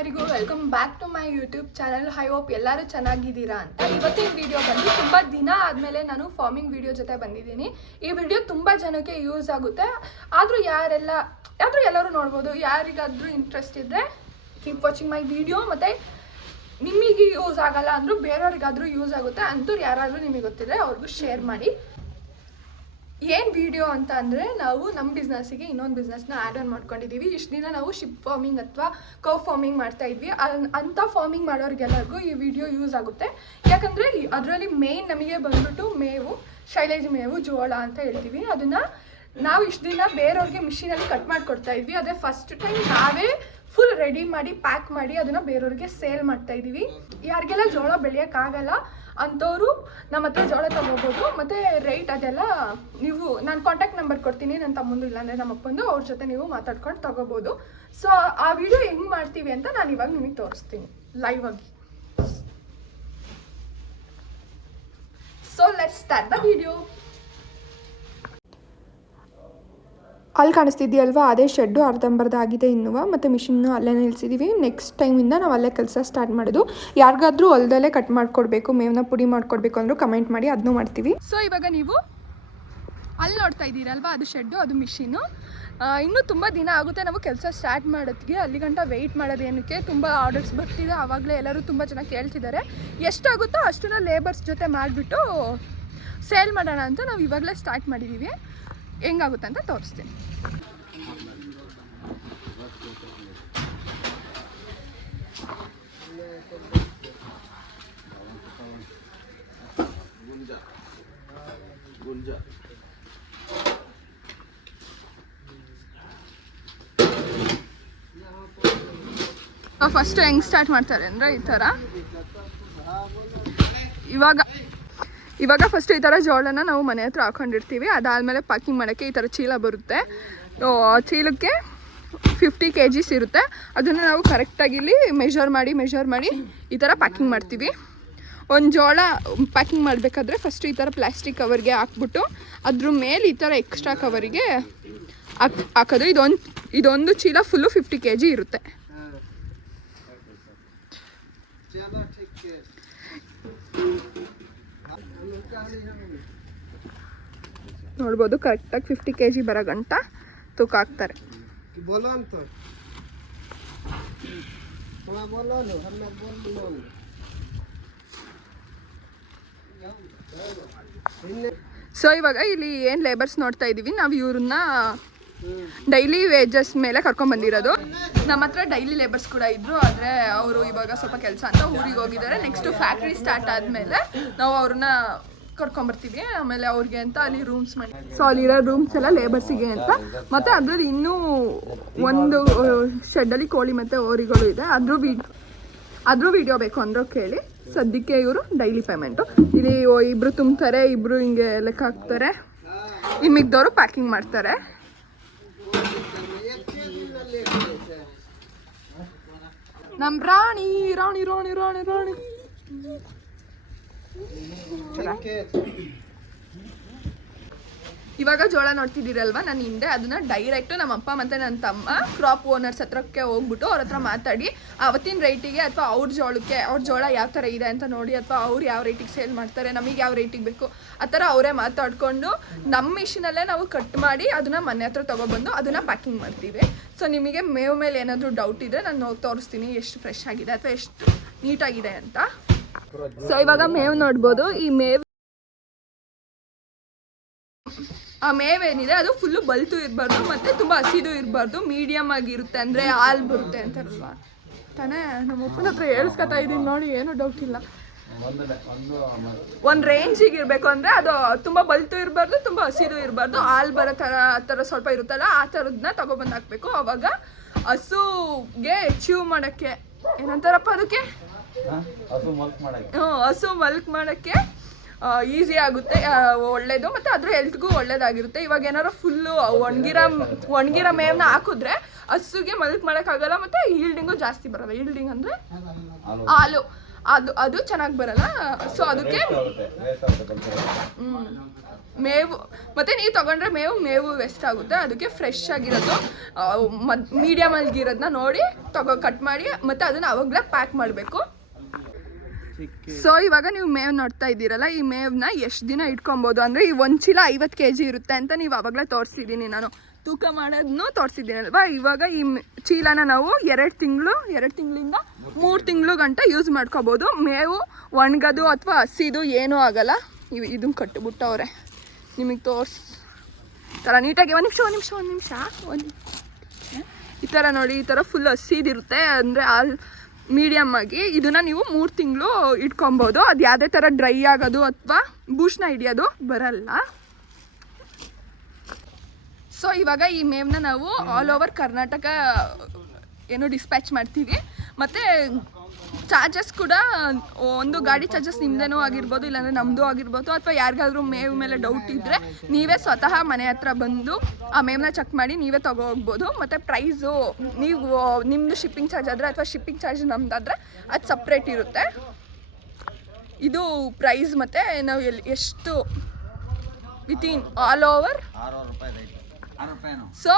ಎಲ್ಲರಿಗೂ welcome back to my YouTube channel hi hope ಎಲ್ಲರೂ ಚೆನ್ನಾಗಿದ್ದೀರಾ ಅಂತ. ಇವತ್ತಿನ ವಿಡಿಯೋ ಬಂದು ತುಂಬ ದಿನ ಆದಮೇಲೆ ನಾನು ಫಾರ್ಮಿಂಗ್ ವಿಡಿಯೋ ಜೊತೆ ಬಂದಿದ್ದೀನಿ. ಈ ವಿಡಿಯೋ ತುಂಬ ಜನಕ್ಕೆ ಯೂಸ್ ಆಗುತ್ತೆ. ಆದರೂ ಯಾರೆಲ್ಲ, ಆದರೂ ಎಲ್ಲರೂ ನೋಡ್ಬೋದು. ಯಾರಿಗಾದರೂ ಇಂಟ್ರೆಸ್ಟ್ ಇದ್ದರೆ ಕೀಪ್ ವಾಚಿಂಗ್ ಮೈ ವಿಡಿಯೋ ಮತ್ತು ನಿಮಗೆ ಯೂಸ್ ಆಗಲ್ಲ ಅಂದರೂ ಬೇರೆಯವ್ರಿಗಾದರೂ ಯೂಸ್ ಆಗುತ್ತೆ. ಅಂತೂ ಯಾರಾದರೂ ನಿಮಗೆ ಗೊತ್ತಿದ್ರೆ ಅವ್ರಿಗೂ ಶೇರ್ ಮಾಡಿ. ಏನು ವಿಡಿಯೋ ಅಂತ ಅಂದರೆ ನಾವು ನಮ್ಮ ಬಿಸ್ನೆಸ್ಸಿಗೆ ಇನ್ನೊಂದು ಬಿಸ್ನೆಸ್ನ ಆ್ಯಡ್ ಆನ್ ಮಾಡ್ಕೊಂಡಿದ್ದೀವಿ ಇಷ್ಟು ದಿನ ನಾವು ಶಿಪ್ ಫಾರ್ಮಿಂಗ್ ಅಥವಾ ಕೌ ಫಾರ್ಮಿಂಗ್ ಮಾಡ್ತಾ ಇದ್ವಿ. ಅಂಥ ಫಾರ್ಮಿಂಗ್ ಮಾಡೋರಿಗೆಲ್ಲರಿಗೂ ಈ ವಿಡಿಯೋ ಯೂಸ್ ಆಗುತ್ತೆ. ಯಾಕಂದರೆ ಅದರಲ್ಲಿ ಮೇಯ್ನ್ ನಮಗೆ ಬಂದ್ಬಿಟ್ಟು ಮೇವು, ಶೈಲೇಜ್ ಮೇವು, ಜೋಳ ಅಂತ ಹೇಳ್ತೀವಿ. ಅದನ್ನು ನಾವು ಇಷ್ಟು ದಿನ ಬೇರೆಯವ್ರಿಗೆ ಮಿಷಿನಲ್ಲಿ ಕಟ್ ಮಾಡಿಕೊಡ್ತಾ ಇದ್ವಿ. ಅದೇ ಫಸ್ಟ್ ಟೈಮ್ ನಾವೇ ಫುಲ್ ರೆಡಿ ಮಾಡಿ ಪ್ಯಾಕ್ ಮಾಡಿ ಅದನ್ನು ಬೇರೆಯವ್ರಿಗೆ ಸೇಲ್ ಮಾಡ್ತಾ ಇದ್ದೀವಿ. ಯಾರಿಗೆಲ್ಲ ಜೋಳ ಬೆಳೆಯೋಕ್ಕಾಗಲ್ಲ ಅಂಥವ್ರು ನಮ್ಮ ಹತ್ರ ಜೋಳ ತಗೋಬೋದು. ಮತ್ತು ರೇಟ್ ಅದೆಲ್ಲ ನೀವು, ನಾನು ಕಾಂಟ್ಯಾಕ್ಟ್ ನಂಬರ್ ಕೊಡ್ತೀನಿ ನನ್ನ ತಮ್ಮಂದು ಇಲ್ಲಾಂದರೆ ನಮ್ಮ ಅಪ್ಪಂದು, ಅವ್ರ ಜೊತೆ ನೀವು ಮಾತಾಡ್ಕೊಂಡು ತಗೋಬೋದು. ಸೊ ಆ ವಿಡಿಯೋ ಹೆಂಗೆ ಮಾಡ್ತೀವಿ ಅಂತ ನಾನು ಇವಾಗ ನಿಮಗೆ ತೋರಿಸ್ತೀನಿ ಲೈವ್ ಆಗಿ. So let start the video ಅಲ್ಲಿ ಕಾಣಿಸ್ತಿದ್ಯಲ್ವಾ ಅದೇ ಶೆಡ್ಡು ಅರ್ಧಂಬರ್ಧ ಆಗಿದೆ ಇನ್ನುವ ಮತ್ತು ಮಿಷಿನ್ನ ಅಲ್ಲೇ ನಿಲ್ಲಿಸಿದ್ದೀವಿ ನೆಕ್ಸ್ಟ್ ಟೈಮಿಂದ ನಾವು ಅಲ್ಲೇ ಕೆಲಸ ಸ್ಟಾರ್ಟ್ ಮಾಡೋದು. ಯಾರಿಗಾದರೂ ಹೊಲದಲ್ಲೇ ಕಟ್ ಮಾಡಿಕೊಡ್ಬೇಕು ಮೇವನ್ನ ಪುಡಿ ಮಾಡಿಕೊಡ್ಬೇಕು ಅಂದರೂ ಕಮೆಂಟ್ ಮಾಡಿ ಅದನ್ನೂ ಮಾಡ್ತೀವಿ. ಸೊ ಇವಾಗ ನೀವು ಅಲ್ಲಿ ನೋಡ್ತಾ ಇದ್ದೀರಲ್ವ? ಅದು ಶೆಡ್ಡು ಅದು ಮಿಷಿನು ಇನ್ನೂ ತುಂಬ ದಿನ ಆಗುತ್ತೆ. ನಾವು ಕೆಲಸ ಸ್ಟಾರ್ಟ್ ಮಾಡೋದಕ್ಕೆ ಅಲ್ಲಿ ಗಂಟ ವೆಯ್ಟ್ ಮಾಡೋದು ಏನಕ್ಕೆ? ತುಂಬ ಆರ್ಡರ್ಸ್ ಬರ್ತಿದೆ. ಆವಾಗಲೇ ಎಲ್ಲರೂ ತುಂಬ ಜನ ಕೇಳ್ತಿದ್ದಾರೆ. ಎಷ್ಟಾಗುತ್ತೋ ಅಷ್ಟನ್ನ ಲೇಬರ್ಸ್ ಜೊತೆ ಮಾಡಿಬಿಟ್ಟು ಸೇಲ್ ಮಾಡೋಣ ಅಂತ ನಾವು ಇವಾಗಲೇ ಸ್ಟಾರ್ಟ್ ಮಾಡಿದ್ದೀವಿ ಹೆಂಗಾಗುತ್ತೆ ಅಂತ ತೋರಿಸ್ತೀನಿ ಫಸ್ಟ್ ಹೆಂಗ್ ಸ್ಟಾರ್ಟ್ ಮಾಡ್ತಾರೆ ಅಂದರೆ ಈ ಥರ. ಇವಾಗ ಇವಾಗ ಫಸ್ಟ್ ಈ ಥರ ಜೋಳನ ನಾವು ಮನೆ ಹತ್ರ ಹಾಕೊಂಡಿರ್ತೀವಿ. ಅದಾದಮೇಲೆ ಪ್ಯಾಕಿಂಗ್ ಮಾಡೋಕ್ಕೆ ಈ ಥರ ಚೀಲ ಬರುತ್ತೆ. ಚೀಲಕ್ಕೆ ಫಿಫ್ಟಿ ಕೆ ಜಿಸ್ ಇರುತ್ತೆ. ಅದನ್ನು ನಾವು ಕರೆಕ್ಟಾಗಿ ಇಲ್ಲಿ ಮೆಷರ್ ಮಾಡಿ ಮೆಷರ್ ಮಾಡಿ ಈ ಥರ ಪ್ಯಾಕಿಂಗ್ ಮಾಡ್ತೀವಿ. ಒಂದು ಜೋಳ ಪ್ಯಾಕಿಂಗ್ ಮಾಡಬೇಕಾದ್ರೆ ಫಸ್ಟ್ ಈ ಥರ ಪ್ಲಾಸ್ಟಿಕ್ ಕವರ್ಗೆ ಹಾಕ್ಬಿಟ್ಟು ಅದ್ರ ಮೇಲೆ ಈ ಥರ ಎಕ್ಸ್ಟ್ರಾ ಕವರಿಗೆ ಹಾಕ್, ಹಾಕೋದು. ಇದೊಂದು ಇದೊಂದು ಚೀಲ ಫುಲ್ಲು ಫಿಫ್ಟಿ ಕೆ ಜಿ ಇರುತ್ತೆ. ನೋಡ್ಬೋದು ಕರೆಕ್ಟಾಗಿ ಫಿಫ್ಟಿ ಕೆ ಜಿ ಬರೋ ಗಂಟ ತೂಕ ಹಾಕ್ತಾರೆ ಸೊ ಇವಾಗ ಇಲ್ಲಿ ಏನು ಲೇಬರ್ಸ್ ನೋಡ್ತಾ ಇದ್ದೀವಿ ನಾವು ಇವ್ರನ್ನ ಡೈಲಿ ವೇಜಸ್ ಮೇಲೆ ಕರ್ಕೊಂಡ್ಬಂದಿರೋದು ನಮ್ಮ ಹತ್ರ ಡೈಲಿ ಲೇಬರ್ಸ್ ಕೂಡ ಇದ್ರು, ಆದರೆ ಅವರು ಇವಾಗ ಸ್ವಲ್ಪ ಕೆಲಸ ಅಂತ ಊರಿಗೆ ಹೋಗಿದ್ದಾರೆ. ನೆಕ್ಸ್ಟ್ ಫ್ಯಾಕ್ಟ್ರಿ ಸ್ಟಾರ್ಟ್ ಆದ್ಮೇಲೆ ನಾವು ಅವ್ರನ್ನ ಕರ್ಕೊಂಬರ್ತೀವಿ. ಆಮೇಲೆ ಅವ್ರಿಗೆ ಅಂತ ಅಲ್ಲಿ ರೂಮ್ಸ್ ಮಾಡಿ ಸೊ ಅಲ್ಲಿರೋ ರೂಮ್ಸ್ ಎಲ್ಲ ಲೇಬರ್ಸಿಗೆ ಅಂತ. ಮತ್ತೆ ಅದ್ರಲ್ಲಿ ಇನ್ನೂ ಒಂದು ಶೆಡ್ಡಲ್ಲಿ ಕೋಳಿ ಮತ್ತೆ ಓರಿಗಳು ಇದೆ. ಅದ್ರ ಅದ್ರ ವಿಡಿಯೋ ಬೇಕು ಅಂದ್ರೆ ಕೇಳಿ. ಸದ್ಯಕ್ಕೆ ಇವರು ಡೈಲಿ ಪೇಮೆಂಟು ಇಲ್ಲಿ ಇಬ್ರು ತುಂಬ್ತಾರೆ, ಇಬ್ರು ಹಿಂಗೆ ಲೆಕ್ಕ ಹಾಕ್ತಾರೆ. ಇನ್ನು ಪ್ಯಾಕಿಂಗ್ ಮಾಡ್ತಾರೆ. ನಮ್ ರಾಣಿ ರಾಣಿ ರಾಣಿ ರಾಣಿ ರಾಣಿ. ಇವಾಗ ಜೋಳ ನೋಡ್ತಿದ್ದೀರಲ್ವ? ನಾನು ಹಿಂದೆ ಅದನ್ನ ಡೈರೆಕ್ಟ್ ನಮ್ಮ ಅಪ್ಪ ಮತ್ತೆ ನನ್ನ ತಮ್ಮ ಕ್ರಾಪ್ ಓನರ್ಸ್ ಹತ್ರಕ್ಕೆ ಹೋಗ್ಬಿಟ್ಟು ಅವ್ರ ಹತ್ರ ಮಾತಾಡಿ, ಅವತ್ತಿನ ರೇಟಿಗೆ ಅಥವಾ ಅವ್ರ ಜೋಳಕ್ಕೆ, ಅವ್ರ ಜೋಳ ಯಾವ ಥರ ಇದೆ ಅಂತ ನೋಡಿ ಅಥವಾ ಅವ್ರು ಯಾವ ರೇಟಿಗೆ ಸೇಲ್ ಮಾಡ್ತಾರೆ, ನಮಗೆ ಯಾವ ರೇಟಿಗೆ ಬೇಕು, ಆ ಥರ ಅವರೇ ಮಾತಾಡಿಕೊಂಡು ನಮ್ಮ ಮಿಷಿನಲ್ಲೇ ನಾವು ಕಟ್ ಮಾಡಿ ಅದನ್ನ ಮನೆ ಹತ್ರ ತೊಗೊಬಂದು ಅದನ್ನ ಪ್ಯಾಕಿಂಗ್ ಮಾಡ್ತೀವಿ. ಸೊ ನಿಮಗೆ ಮೇವ್ ಮೇಲೆ ಏನಾದರೂ ಡೌಟ್ ಇದ್ದರೆ ನಾನು ತೋರಿಸ್ತೀನಿ ಎಷ್ಟು ಫ್ರೆಶ್ ಆಗಿದೆ ಅಥವಾ ಎಷ್ಟು ನೀಟಾಗಿದೆ ಅಂತ. ಸೊ ಇವಾಗ ಮೇವ್ ನೋಡ್ಬೋದು. ಈ ಮೇವ್ ಆ ಮೇವೇನಿದೆ ಅದು ಫುಲ್ಲು ಬಲ್ತು ಇರಬಾರ್ದು ಮತ್ತೆ ತುಂಬ ಹಸಿದು ಇರಬಾರ್ದು ಮೀಡಿಯಮ್ ಆಗಿರುತ್ತೆ ಅಂದರೆ ಹಾಲು ಬರುತ್ತೆ ಅಂತಾರಲ್ವಾ? ತಾನೇ ನಮ್ಮ ಅಪ್ಪನ ಹತ್ರ ಹೇಳ್ಸ್ಕೊತಾ ಇದ್ದೀನಿ ನೋಡಿ ಏನೂ ಡೌಟ್ ಇಲ್ಲ. ಒಂದು ರೇಂಜಿಗೆ ಇರಬೇಕು ಅಂದರೆ ಅದು ತುಂಬ ಬಲ್ತು ಇರಬಾರ್ದು ತುಂಬ ಹಸಿದು ಇರಬಾರ್ದು. ಹಾಲು ಬರೋ ಥರ ಆ ಥರ ಸ್ವಲ್ಪ ಇರುತ್ತಲ್ಲ ಆ ಥರದನ್ನ ತಗೊಬಂದು ಹಾಕಬೇಕು. ಅವಾಗ ಹಸುಗೆ ಚೀವ್ ಮಾಡೋಕ್ಕೆ ಏನಂತಾರಪ್ಪ ಅದಕ್ಕೆ? ಹಸು ಮಲ್ಕ್ ಮಾಡಕ್ಕೆ ಈಸಿ ಆಗುತ್ತೆ ಒಳ್ಳೇದು ಮತ್ತು ಅದ್ರ ಹೆಲ್ತ್ಗೂ ಒಳ್ಳೇದಾಗಿರುತ್ತೆ. ಇವಾಗ ಏನಾರು ಫುಲ್ಲು ಒಣಗಿರೋ ಒಣಗಿರೋ ಮೇವನ್ನ ಹಾಕಿದ್ರೆ ಹಸುಗೆ ಮಲ್ಕ್ ಮಾಡೋಕ್ಕಾಗಲ್ಲ ಮತ್ತು ಈಲ್ಡಿಂಗು ಜಾಸ್ತಿ ಬರಲ್ಲ. ಈಲ್ಡಿಂಗ್ ಅಂದರೆ ಹಾಲು. ಅದು ಅದು ಚೆನ್ನಾಗಿ ಬರಲ್ಲ. ಸೊ ಅದಕ್ಕೆ. ಮೇವು ಮತ್ತು ನೀವು ತೊಗೊಂಡ್ರೆ ಮೇವು ಮೇವು ವೆಸ್ಟ್ ಆಗುತ್ತೆ. ಅದಕ್ಕೆ ಫ್ರೆಶ್ ಆಗಿರೋದು ಮದ್ ಮೀಡಿಯಮ್ ಆಗಿರೋದನ್ನ ನೋಡಿ ತಗೋ ಕಟ್ ಮಾಡಿ ಮತ್ತು ಅದನ್ನು ಅವಾಗಲೇ ಪ್ಯಾಕ್ ಮಾಡಬೇಕು. ಸೊ ಇವಾಗ ನೀವು ಮೇವ್ ನೋಡ್ತಾ ಇದ್ದೀರಲ್ಲ, ಈ ಮೇವ್ನ ಎಷ್ಟು ದಿನ ಇಟ್ಕೊಬೋದು? ಅಂದರೆ ಈ ಒಂದು ಚೀಲ ಐವತ್ತು ಕೆ ಜಿ ಇರುತ್ತೆ ಅಂತ ನೀವು ಆವಾಗಲೇ ತೋರಿಸಿದ್ದೀನಿ ನಾನು. ತೂಕ ಮಾಡೋದನ್ನು ತೋರಿಸಿದ್ದೀನಿ ಅಲ್ವಾ? ಇವಾಗ ಈ ಚೀಲನ ನಾವು ಎರಡು ತಿಂಗಳು, ಎರಡು ತಿಂಗಳಿಂದ ಮೂರು ತಿಂಗಳು ಗಂಟ ಯೂಸ್ ಮಾಡ್ಕೋಬೋದು. ಮೇವು ಒಣಗೋದು ಅಥವಾ ಹಸಿದು ಏನೂ ಆಗಲ್ಲ. ಇವು ಇದನ್ನು ಕಟ್ಟಿಬಿಟ್ಟವ್ರೆ ನಿಮಗೆ ತೋರ್ಸ್ ಥರ ನೀಟಾಗಿ ಒಂದು ನಿಮಿಷ ಒಂದು ನಿಮಿಷ ಒಂದು ನಿಮಿಷ. ಒಂದು ಈ ಥರ ನೋಡಿ, ಈ ಥರ ಫುಲ್ ಹಸಿದಿರುತ್ತೆ. ಅಂದರೆ ಆಲ್ ಮೀಡಿಯಮ್ ಆಗಿ ಇದನ್ನು ನೀವು ಮೂರು ತಿಂಗಳು ಇಟ್ಕೊಬೋದು. ಅದು ಯಾವುದೇ ಥರ ಡ್ರೈ ಆಗೋದು ಅಥವಾ ಬೂಷ್ಣ ಹಿಡಿಯೋದು ಬರಲ್ಲ. ಸೊ ಇವಾಗ ಈ ಮೇವ್ನ ನಾವು ಆಲ್ ಓವರ್ ಕರ್ನಾಟಕ, ಏನು ಡಿಸ್ಪ್ಯಾಚ್ ಮಾಡ್ತೀವಿ. ಮತ್ತು ಚಾರ್ಜಸ್ ಕೂಡ, ಒಂದು ಗಾಡಿ ಚಾರ್ಜಸ್ ನಿಮ್ಮದೇನೂ ಆಗಿರ್ಬೋದು, ಇಲ್ಲಾಂದರೆ ನಮ್ಮದು ಆಗಿರ್ಬೋದು, ಅಥವಾ ಯಾರಿಗಾದ್ರೂ ಮೇವ್ ಮೇಲೆ ಡೌಟ್ ಇದ್ದರೆ ನೀವೇ ಸ್ವತಃ ಮನೆ ಹತ್ರ ಬಂದು ಆ ಮೇವ್ನ ಚೆಕ್ ಮಾಡಿ ನೀವೇ ತಗೋ ಹೋಗ್ಬೋದು. ಮತ್ತು ಪ್ರೈಸು ನೀವು ನಿಮ್ಮದು ಶಿಪ್ಪಿಂಗ್ ಚಾರ್ಜ್ ಆದರೆ ಅಥವಾ ಶಿಪ್ಪಿಂಗ್ ಚಾರ್ಜ್ ನಮ್ದಾದ್ರೆ ಅದು ಸಪ್ರೇಟ್ ಇರುತ್ತೆ. ಇದು ಪ್ರೈಸ್ ಮತ್ತು ನಾವು ಎಲ್ಲಿ, ಎಷ್ಟು ವಿತಿನ್ ಆಲ್ ಓವರ್ ಸೊ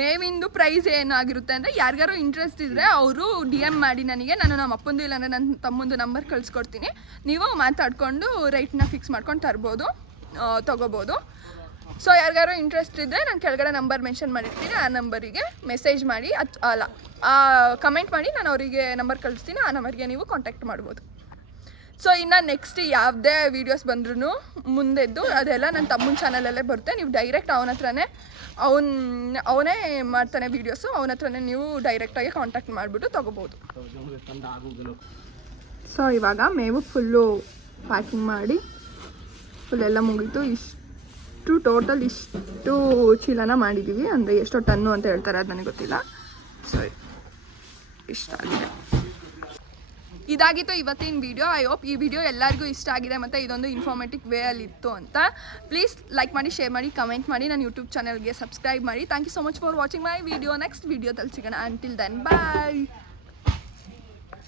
ಮೇವಿಂದು ಪ್ರೈಸ್ ಏನಾಗಿರುತ್ತೆ ಅಂದರೆ ಯಾರಿಗಾರು ಇಂಟ್ರೆಸ್ಟ್ ಇದ್ದರೆ ಅವರು ಡಿ ಎಂ ಮಾಡಿ ನನಗೆ, ನಾನು ನಮ್ಮ ಅಪ್ಪಂದು ಇಲ್ಲಾಂದರೆ ನನ್ನ ತಮ್ಮಂದು ನಂಬರ್ ಕಳಿಸ್ಕೊಡ್ತೀನಿ. ನೀವು ಮಾತಾಡಿಕೊಂಡು ರೇಟ್ನ ಫಿಕ್ಸ್ ಮಾಡ್ಕೊಂಡು ತರ್ಬೋದು ತಗೋಬೋದು. ಸೊ ಯಾರಿಗಾರು ಇಂಟ್ರೆಸ್ಟ್ ಇದ್ದರೆ ನಾನು ಕೆಳಗಡೆ ನಂಬರ್ ಮೆನ್ಷನ್ ಮಾಡಿರ್ತೀನಿ, ಆ ನಂಬರಿಗೆ ಮೆಸೇಜ್ ಮಾಡಿ, ಅತ್ ಅಲ್ಲ ಕಮೆಂಟ್ ಮಾಡಿ ನಾನು ಅವರಿಗೆ ನಂಬರ್ ಕಳಿಸ್ತೀನಿ, ಆ ನಂಬರ್ಗೆ ನೀವು ಕಾಂಟ್ಯಾಕ್ಟ್ ಮಾಡ್ಬೋದು. ಸೊ ಇನ್ನು ನೆಕ್ಸ್ಟ್ ಯಾವುದೇ ವೀಡಿಯೋಸ್ ಬಂದ್ರೂ ಮುಂದೆದ್ದು ಅದೆಲ್ಲ ನನ್ನ ತಮ್ಮನ ಚಾನಲಲ್ಲೇ ಬರುತ್ತೆ. ನೀವು ಡೈರೆಕ್ಟ್ ಅವನ ಹತ್ರನೇ ಅವನ್, ಅವನೇ ಮಾಡ್ತಾನೆ ವೀಡಿಯೋಸು ಅವನ ಹತ್ರನೇ ನೀವು ಡೈರೆಕ್ಟಾಗಿ ಕಾಂಟ್ಯಾಕ್ಟ್ ಮಾಡಿಬಿಟ್ಟು ತೊಗೋಬೋದು. ಸೊ ಇವಾಗ ಮೇವು ಫುಲ್ಲು ಪ್ಯಾಕಿಂಗ್ ಮಾಡಿ ಫುಲ್ಲೆಲ್ಲ ಮುಗೀತು ಇಷ್ಟು ಟೋಟಲ್ ಇಷ್ಟು ಚೀಲನ ಮಾಡಿದ್ದೀವಿ ಅಂದರೆ ಎಷ್ಟೋ ಟನ್ನು ಅಂತ ಹೇಳ್ತಾರೆ, ಅದು ನನಗೆ ಗೊತ್ತಿಲ್ಲ. ಸೊ ಇಷ್ಟಾಗಿದೆ. ಇದಾಗಿತ್ತು ಇವತ್ತಿನ ವಿಡಿಯೋ ಐ ಹೋಪ್ ಈ ವಿಡಿಯೋ ಎಲ್ಲರಿಗೂ ಇಷ್ಟ ಆಗಿದೆ ಮತ್ತು ಇದೊಂದು ಇನ್ಫಾರ್ಮೇಟಿವ್ ವೇ ಅಲ್ಲಿ ಇತ್ತು ಅಂತ. ಪ್ಲೀಸ್ ಲೈಕ್ ಮಾಡಿ ಶೇರ್ ಮಾಡಿ ಕಮೆಂಟ್ ಮಾಡಿ, ನನ್ನ ಯೂಟ್ಯೂಬ್ ಚಾನಲ್ಗೆ ಸಬ್ಸ್ಕ್ರೈಬ್ ಮಾಡಿ. Thank you so much for watching my video next ವಿಡಿಯೋದಲ್ಲಿ ಸಿಗೋಣ. Until then bye